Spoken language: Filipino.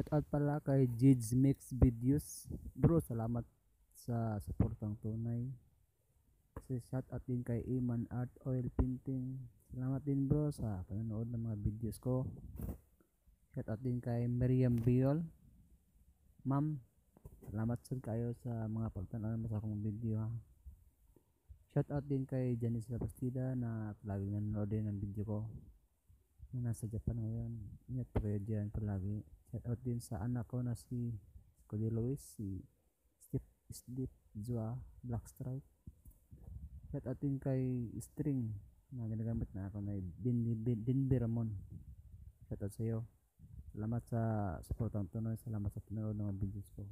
Shoutout pala kay Jids Mix Videos. Bro, salamat sa suportang tunay. Shoutout din kay Iman Art Oil Painting. Salamat din bro sa panonood ng mga videos ko. Shoutout din kay Miriam Biol. Ma'am, salamat sa kayo sa mga pagtanaw sa akong video ha. Shoutout din kay Janice Labastida na palagi nanonood din ng video ko. Na nasa Japan ngayon. Ingat po kayo dyan palagi. Shoutout din sa anak ko na si Cody Luis, si Steve Zua Black Stripe. Shoutout din kay String na ginagamit na ako na Dinby Ramon. Shoutout sa iyo. Salamat sa support ang tunoy. Salamat sa panonood ng mga videos ko.